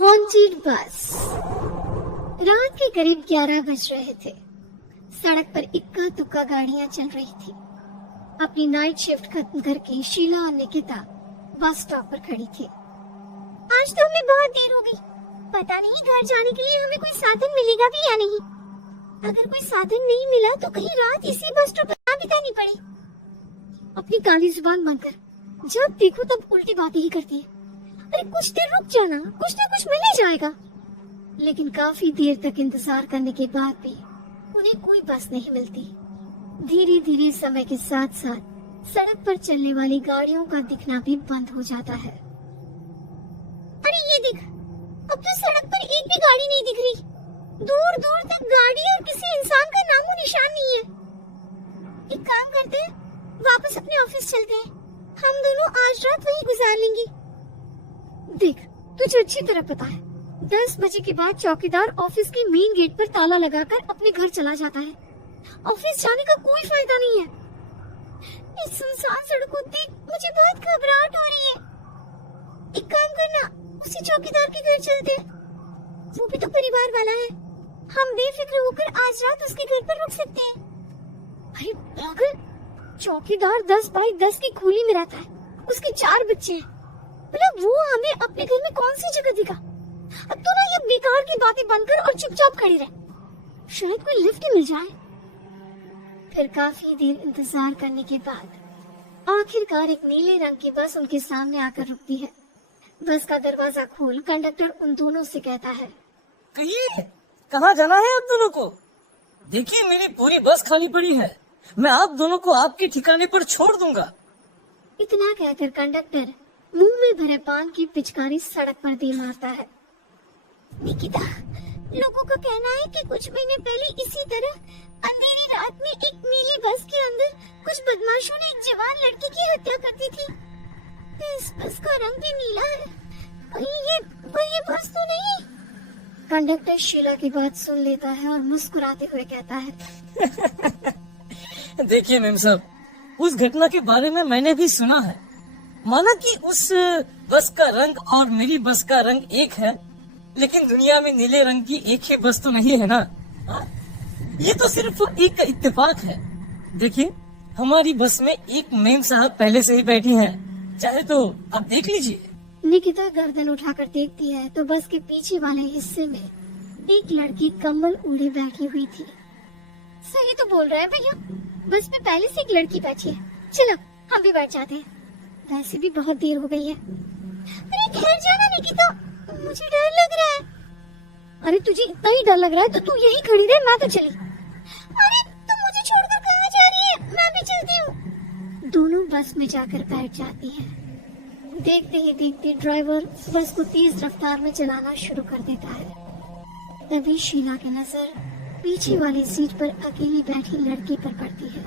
Haunted बस। रात के करीब 11 बज रहे थे। सड़क पर इक्का दुक्का गाड़ियां चल रही थी। अपनी नाइट शिफ्ट खत्म करके शीला और निकिता बस स्टॉप पर खड़ी थी। आज तो हमें बहुत देर हो गई। पता नहीं घर जाने के लिए हमें कोई साधन मिलेगा भी या नहीं। अगर कोई साधन नहीं मिला तो कहीं रात इसी बस स्टॉप पर बितानी पड़े। अपनी काली जुबान बनकर जब देखो तब उल्टी बातें ही करती है। अरे कुछ देर रुक जाना, कुछ ना कुछ मिल ही जाएगा। लेकिन काफी देर तक इंतजार करने के बाद भी उन्हें कोई बस नहीं मिलती। धीरे धीरे समय के साथ साथ सड़क पर चलने वाली गाड़ियों का दिखना भी बंद हो जाता है। अरे ये देख, अब तो सड़क पर एक भी गाड़ी नहीं दिख रही। दूर दूर तक गाड़ी और किसी इंसान का नामो निशान नहीं है। एक काम करते हैं, वापस अपने ऑफिस चलते हैं। हम दोनों आज रात वहीं गुजार लेंगे। देख, तुझे अच्छी तरह पता है 10 बजे के बाद चौकीदार ऑफिस के मेन गेट पर ताला लगाकर अपने घर चला जाता है। ऑफिस जाने का कोई फायदा नहीं है। इस सुनसान सड़क को देख मुझे बहुत घबराहट हो रही है। एक काम करना, उसी चौकीदार के घर चलते हैं। वो भी तो परिवार वाला है। हम बेफिक्र होकर आज रात उसके घर पर रुक सकते हैं। अरे पागल, चौकीदार 10 बाई 10 की खुली में रहता है। उसके 4 बच्चे हैं। मतलब वो हमें अपने घर में कौन सी जगह देगा। अब तो ना ये बेकार की बातें बंद कर और चुपचाप खड़ी रहे। शायद कोई लिफ्ट मिल जाए। फिर काफी देर इंतजार करने के बाद आखिरकार एक नीले रंग की बस उनके सामने आकर रुकती है। बस का दरवाजा खोल कंडक्टर उन दोनों से कहता है, कहिए कहाँ जाना है आप दोनों को? देखिए मेरी पूरी बस खाली पड़ी है। मैं आप दोनों को आपके ठिकाने पर छोड़ दूंगा। इतना कहकर कंडक्टर मुंह में भरे पान की पिचकारी सड़क पर दे मारता है। निकिता, लोगों का कहना है कि कुछ महीने पहले इसी तरह अंधेरी रात में एक नीली बस के अंदर कुछ बदमाशों ने एक जवान लड़की की हत्या कर दी थी। इस बस का रंग भी नीला है। कहीं ये बस तो नहीं? कंडक्टर शीला की बात सुन लेता है और मुस्कुराते हुए कहता है, देखिए मैम साहब, उस घटना के बारे में मैंने भी सुना है। माना कि उस बस का रंग और मेरी बस का रंग एक है, लेकिन दुनिया में नीले रंग की एक ही बस तो नहीं है ना। ये तो सिर्फ एक इत्तेफाक है। देखिए हमारी बस में एक मेम साहब पहले से ही बैठी हैं। चाहे तो आप देख लीजिए। निकिता गर्दन उठाकर देखती है तो बस के पीछे वाले हिस्से में एक लड़की कंबल ओढ़े बैठी हुई थी। सही तो बोल रहे हैं भैया, बस में पहले से एक लड़की बैठी है। चलो हम भी बैठ जाते हैं, वैसे भी बहुत देर हो गई है। अरे ठहर जाना निकिता, मुझे डर लग रहा है। अरे तुझे इतना ही डर लग रहा है तो तू यहीं खड़ी रह, मैं तो चली। अरे तुम मुझे छोड़कर कहाँ जा रही है? मैं भी चलती हूँ। दोनों बस में जाकर बैठ जाती हैं। देखते ही देखते ड्राइवर बस को तेज रफ्तार में चलाना शुरू कर देता है। तभी शीला की नजर पीछे वाली सीट पर अकेली बैठी लड़की पर पड़ती है।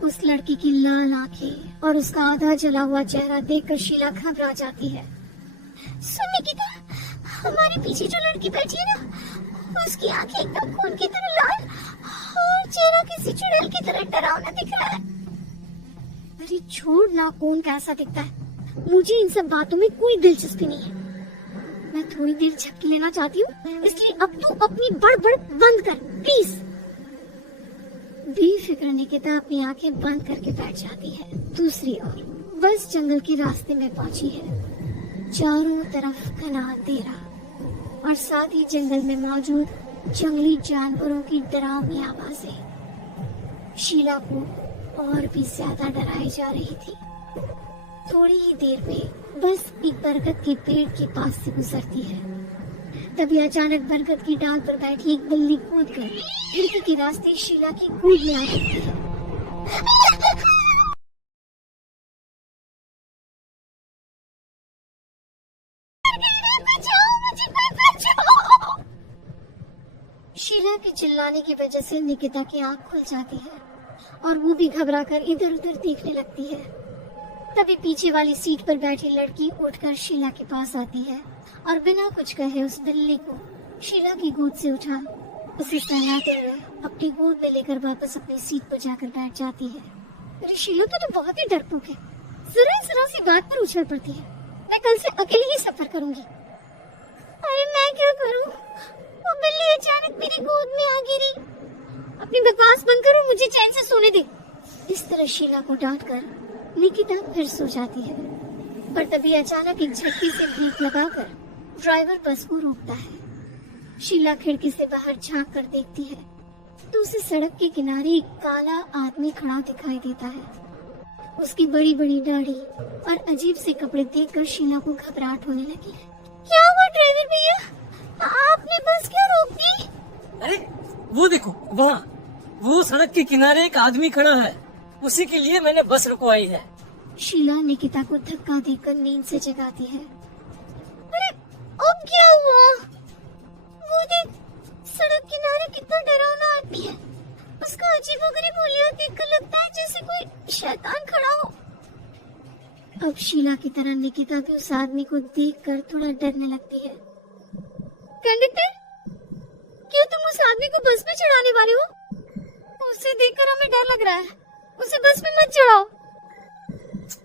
उस लड़की की लाल आंखें और उसका आधा जला हुआ चेहरा देखकर शीला घबरा जाती है। सुन निकिता, हमारे पीछे जो लड़की बैठी है ना, उसकी आंखें एकदम खून की तरह लाल और चेहरा किसी चुड़ैल की तरह डरावना दिख रहा है। अरे छोड़ ना, कौन कैसा दिखता है, मुझे इन सब बातों में कोई दिलचस्पी नहीं है। मैं थोड़ी देर झपकी लेना चाहती हूँ, इसलिए अब तू अपनी बड़बड़ बंद कर प्लीज। बेफिक्र निकिता अपनी आंखें बंद करके बैठ जाती है। दूसरी ओर बस जंगल के रास्ते में पहुंची है। चारों तरफ घना अंधेरा और साथ ही जंगल में मौजूद जंगली जानवरों की डरावनी आवाजें शीला को और भी ज्यादा डराई जा रही थी। थोड़ी ही देर में बस एक बरगद के पेड़ के पास से गुजरती है। तभी अचानक बरगद की डाल पर बैठी एक बिल्ली कूदकर खिड़की के रास्ते शीला की कूद में आ जाती है। शीला के चिल्लाने की वजह से निकिता की आंख खुल जाती है और वो भी घबराकर इधर उधर देखने लगती है। तभी पीछे वाली सीट पर बैठी लड़की उठकर शीला के पास आती है और बिना कुछ कहे उस बिल्ली को शीला की गोद से उठा उसे सहलाते हुए अपनी गोद में लेकर वापस अपनी सीट पर जाकर बैठ जाती है। अरे शीला तो बहुत ही डरपोक है, जरा सी बात पर उछल पड़ती है। मैं कल से अकेले ही सफर करूंगी। अरे मैं क्या करूं? वो बिल्ली अचानक मेरी गोद में आ गिरी। अपनी बकवास बंद करो, मुझे चैन से सोने दे। इस तरह शीला को डांटकर निकिता फिर सो जाती है। पर तभी अचानक एक झटके से ब्रेक लगाकर ड्राइवर बस को रोकता है। शीला खिड़की से बाहर झांक कर देखती है तो उसे सड़क के किनारे एक काला आदमी खड़ा दिखाई देता है। उसकी बड़ी बड़ी दाढ़ी और अजीब से कपड़े देखकर शीला को घबराहट होने लगी। क्या हुआ ड्राइवर भैया, आपने बस क्यों रोक दी? अरे वो देखो वहाँ, वो सड़क के किनारे एक आदमी खड़ा है, उसी के लिए मैंने बस रुकवाई है। शीला निकिता को धक्का देकर नींद से जगाती है। अरे अब क्या हुआ? वो देख, सड़क किनारे कितना डरावना आदमी है। उसका अजीबोगरीब हुलिया देखकर लगता है जैसे कोई शैतान खड़ा हो। अब शीला की तरह निकिता भी उस आदमी को देखकर थोड़ा डरने लगती है। कंडक्टर, क्यों तुम उस आदमी को बस में चढ़ाने वाले हो? उसे देखकर हमें डर लग रहा है, उसे बस में मत चढ़ाओ।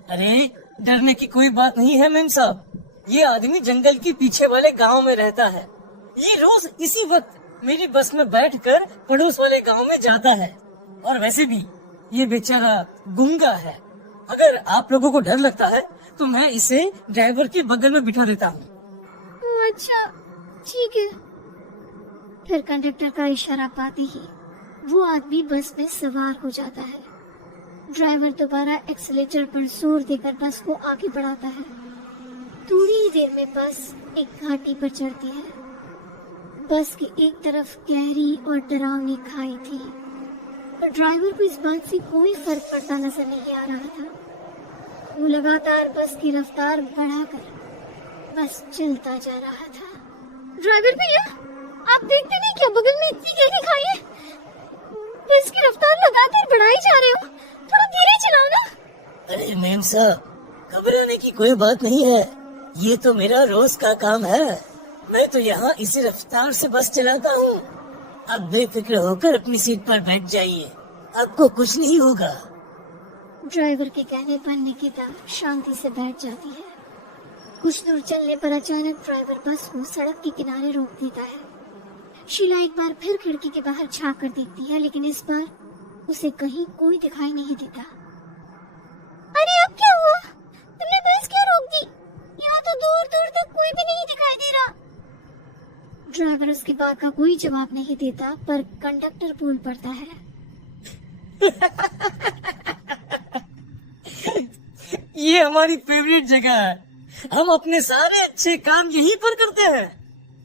अरे डरने की कोई बात नहीं है मेम साहब, ये आदमी जंगल के पीछे वाले गांव में रहता है। ये रोज इसी वक्त मेरी बस में बैठकर पड़ोस वाले गांव में जाता है। और वैसे भी ये बेचारा गूंगा है। अगर आप लोगों को डर लगता है तो मैं इसे ड्राइवर के बगल में बिठा देता हूँ। अच्छा ठीक है। फिर कंडक्टर का इशारा पाते ही वो आदमी बस में सवार हो जाता है। ड्राइवर दोबारा एक्सीलेटर पर जोर देकर बस को आगे बढ़ाता है। थोड़ी ही देर में बस एक घाटी पर चढ़ती है। बस की एक तरफ गहरी और डरावनी खाई थी, पर ड्राइवर को इस बात से कोई फर्क पड़ता नजर नहीं आ रहा था। वो लगातार बस की रफ्तार बढ़ाकर बस चलता जा रहा था। ड्राइवर भैया, आप देखते नहीं क्या बगल में इतनी गहरी खाई है? बस की रफ्तार लगातार बढ़ाई जा रहे हो, थोड़ा धीरे चलाओ ना। अरे मेम साहब, घबराने की कोई बात नहीं है, ये तो मेरा रोज का काम है। मैं तो यहाँ इसी रफ्तार से बस चलाता हूँ। अब बेफिक्र होकर अपनी सीट पर बैठ जाइए, आपको कुछ नहीं होगा। ड्राइवर के कहने पर निकिता शांति से बैठ जाती है। कुछ दूर चलने पर अचानक ड्राइवर बस को सड़क के किनारे रोक देता है। शीला एक बार फिर खिड़की के बाहर झांक कर देखती है, लेकिन इस बार उसे कहीं कोई दिखाई नहीं देता। अरे अब क्या हुआ? तुमने बस क्यों रोक दी? यहाँ तो दूर दूर तक कोई भी नहीं दिखाई दे रहा। ड्राइवर उसकी बात का कोई जवाब नहीं देता, पर कंडक्टर बोल पड़ता है। ये हमारी फेवरेट जगह है, हम अपने सारे अच्छे काम यहीं पर करते हैं।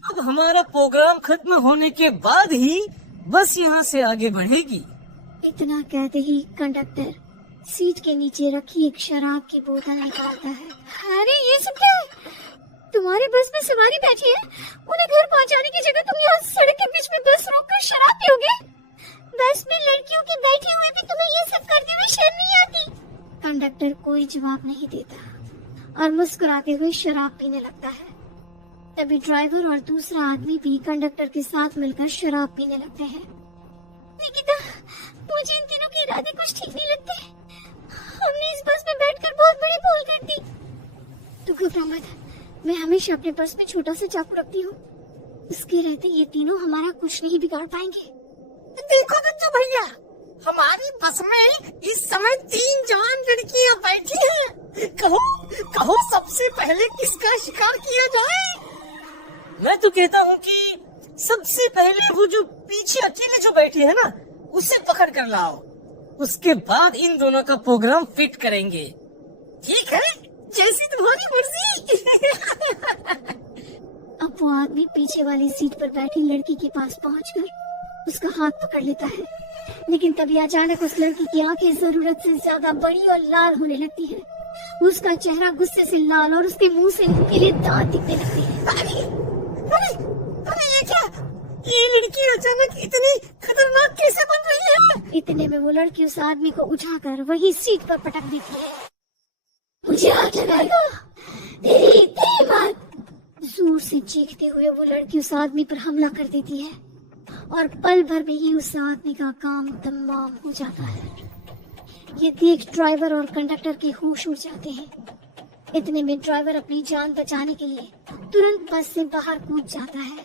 अब हमारा प्रोग्राम खत्म होने के बाद ही बस यहाँ से आगे बढ़ेगी। इतना कहते ही कंडक्टर सीट के नीचे रखी एक शराब की बोतल निकालता है। अरे ये सब क्या है? तुम्हारे बस में सवारी बैठी है, उन्हें घर पहुंचाने की जगह तुम यहाँ सड़क के बीच में बस रोककर शराब पियोगे? बस में लड़कियों के बैठे हुए भी तुम्हें ये सब करते हुए शर्म नहीं आती? कंडक्टर कोई जवाब नहीं देता और मुस्कुराते हुए शराब पीने लगता है। तभी ड्राइवर और दूसरा आदमी भी कंडक्टर के साथ मिलकर शराब पीने लगते हैं। निकिता, मुझे इन तीनों के इरादे कुछ ठीक नहीं लगते। हमने इस बस में बैठकर बहुत बड़ी भूल कर दी। तू घबरा मत, मैं हमेशा अपने बस में छोटा सा चाकू रखती हूँ। इसके रहते ये तीनों हमारा कुछ नहीं बिगाड़ पाएंगे। देखो बच्चों भैया, हमारी बस में इस समय 3 जवान लड़कियाँ बैठी हैं। कहो कहो सबसे पहले किसका शिकार किया जाए? मैं तो कहता हूँ कि सबसे पहले वो जो पीछे अकेले जो बैठी है ना, उसे पकड़ कर लाओ। उसके बाद इन दोनों का प्रोग्राम फिट करेंगे। ठीक है, जैसी तुम्हारी मर्जी। अब वो आदमी पीछे वाली सीट पर बैठी लड़की के पास पहुंचकर उसका हाथ पकड़ लेता है, लेकिन तभी अचानक उस लड़की की आंखें जरूरत से ज्यादा बड़ी और लाल होने लगती है। उसका चेहरा गुस्से से लाल और उसके मुंह से नुकीले दांत दिखने लगते हैं। अरे ये क्या? ये लड़की अचानक इतनी खतरनाक कैसे बन रही है? इतने में वो लड़की उस आदमी को उठाकर वही सीट पर पटक देती है। मुझे आग लगाएगा, तेरी हिम्मत! जोर से चीखते हुए वो लड़की उस आदमी पर हमला कर देती है और पल भर में ही उस आदमी का काम तमाम हो जाता है। ये देख ड्राइवर और कंडक्टर के होश उड़ जाते हैं। इतने में ड्राइवर अपनी जान बचाने के लिए तुरंत बस से बाहर कूद जाता है,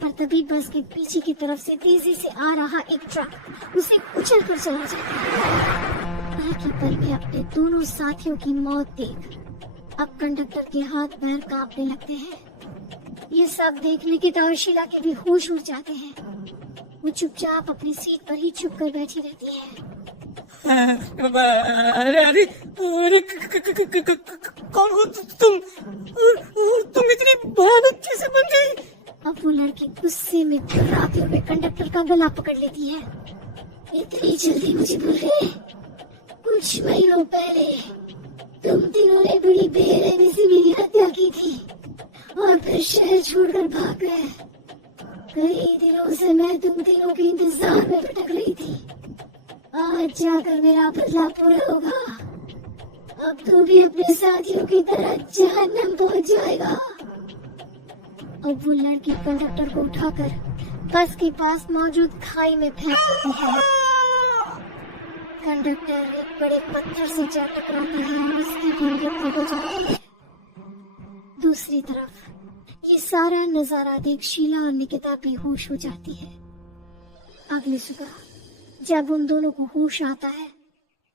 पर तभी बस के पीछे की तरफ से तेजी से आ रहा एक ट्रक उसे कुचल कर चला जाता है। बाकी पल में अपने दोनों साथियों की मौत देख अब कंडक्टर के हाथ पैर कांपने लगते हैं। ये सब देखने के बाद शीला के भी होश उड़ जाते हैं। वो चुपचाप अपनी सीट पर ही छुप कर बैठी रहती है। अरे अरे अरे कौन हो तुम? और तुम इतनी भयानक कैसे बन गई? अब वो लड़की गुस्से में घबराते हुए कंडक्टर का गला पकड़ लेती है। इतनी जल्दी मुझे भूल गए? कुछ महीनों पहले तुम तीनों ने बड़ी बेरहमी से मेरी हत्या की थी और फिर शहर छोड़कर भाग गए। कई दिनों से मैं तुम तीनों के इंतजार में भटक रही थी। आज जाकर मेरा बदला पूरा होगा। अब तू भी अपने साथियों की तरह जहन्नम पहुंच जाएगा। अब वो लड़की कंडक्टर को उठाकर बस के पास मौजूद खाई में फेंक देती है। कंडक्टर एक बड़े पत्थर से जा टकराता है और उसकी भी मृत्यु हो जाती है। दूसरी तरफ ये सारा नजारा देख शीला और निकिता बेहोश हो जाती है। अगली सुबह जब उन दोनों को होश आता है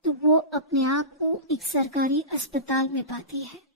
तो वो अपने आप को एक सरकारी अस्पताल में पाती है।